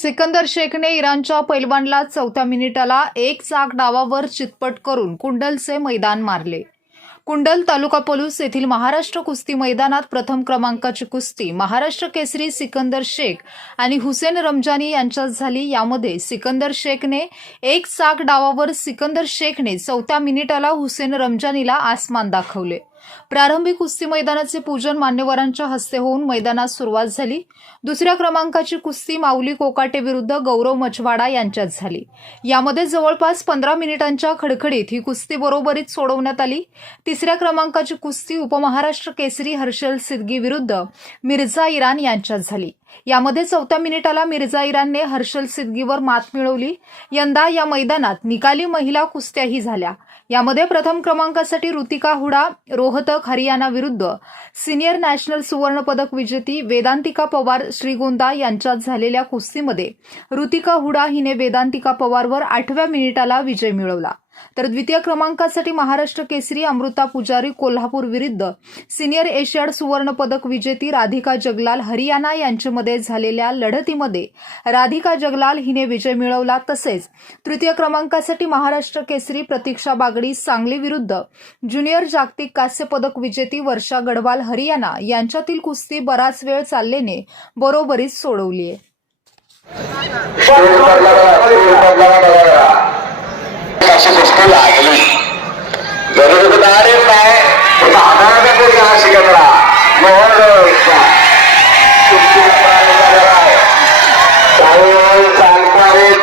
सिकंदर शेखने इराणच्या पैलवानला चौथ्या मिनिटाला एक चाक डावावर चितपट करून कुंडलचे मैदान मारले. कुंडल तालुका पोलीस येथील महाराष्ट्र कुस्ती मैदानात प्रथम क्रमांकाची कुस्ती महाराष्ट्र केसरी सिकंदर शेख आणि हुसेन रमजानी यांच्यात झाली. यामध्ये सिकंदर शेखने एक चाक डावावर सिकंदर शेखने चौथ्या मिनिटाला हुसेन रमजानीला आसमान दाखवले. प्रारंभी कुस्ती मैदानाचे पूजन मान्यवरांच्या हस्ते होऊन मैदानात सुरुवात झाली. दुसऱ्या क्रमांकाची कुस्ती माऊली कोकाटे विरुद्ध गौरव मछवाडा यांच्यात झाली. यामध्ये जवळपास पंधरा मिनिटांच्या खडखडीत ही कुस्ती बरोबरीत सोडवण्यात आली. तिसऱ्या क्रमांकाची कुस्ती उपमहाराष्ट्र केसरी हर्षल सिद्गी विरुद्ध मिर्झा इराण यांच्यात झाली. यामध्ये चौथ्या मिनिटाला मिर्झा इराणने हर्षल सिद्गीवर मात मिळवली. यंदा या मैदानात निकाली महिला कुस्त्याही झाल्या. यामध्ये प्रथम क्रमांकासाठी ऋतिका हुडा रोहतक हरियाणा विरुद्ध सिनियर नॅशनल सुवर्णपदक विजेती वेदांतिका पवार श्रीगोंदा यांच्यात झालेल्या कुस्तीमध्ये ऋतिका हुडा हिने वेदांतिका पवारवर आठव्या मिनिटाला विजय मिळवला. तर द्वितीय क्रमांकासाठी महाराष्ट्र केसरी अमृता पुजारी कोल्हापूर विरुद्ध सिनियर एशियाड सुवर्ण पदक विजेती राधिका जगलाल हरियाणा यांच्यामध्ये झालेल्या लढतीमध्ये राधिका जगलाल हिने विजय मिळवला. तसेच तृतीय क्रमांकासाठी महाराष्ट्र केसरी प्रतीक्षा बागडी सांगली विरुद्ध ज्युनियर जागतिक कांस्य पदक विजेती वर्षा गढवाल हरियाणा यांच्यातील कुस्ती बराच वेळ चालल्याने बरोबरीच सोडवली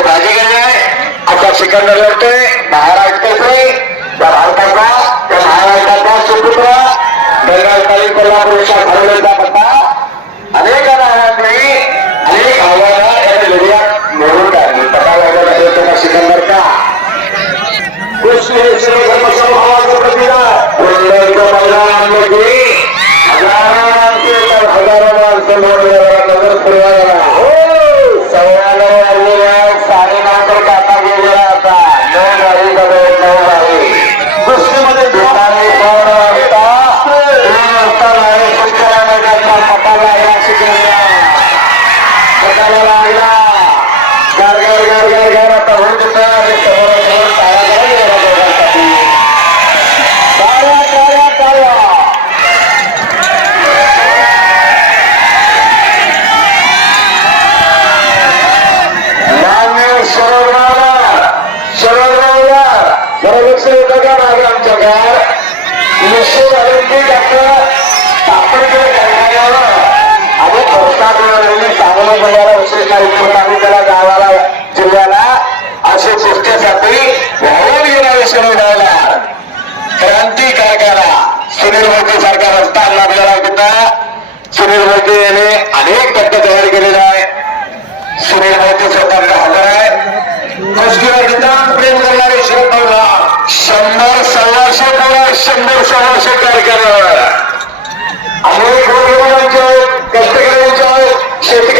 तो बाजीगर आहे आता सिकंदर लढतोय महाराष्ट्राचे त्या भारताचा त्या महाराष्ट्राचा सुपुत्र बेंगालकालीन कोल्हापूरच्या घडवलेला पत्ता. अनेक नावांनी अनेक आव्हानं या लढ्यात निवडून काढली. पता लागला आहे सिकंदर का? कृष्ण धर्मसमूहाचा हजारो माणसं मोडलेला प्रस्ताव सांगली जिल्ह्याला विशेष कार्यक्रम त्याला गावाला जिल्ह्याला असे कुस्त्यासाठी वाहून गेणारे शरदरावला क्रांती कारखाना सुनील मोदी सारखा रस्ता लागलेला होता सुनील मोदी यांनी अनेक टप्पे तयार केलेले आहे. सुनील मोदी स्वतः हजर आहे. कुस्तीवर निदान प्रेम करणारे श्रोतांना शंभर सव्वाशे पोळा शंभर सव्वाशे कार्यक्रम अनेक সে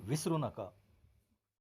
विसरू नका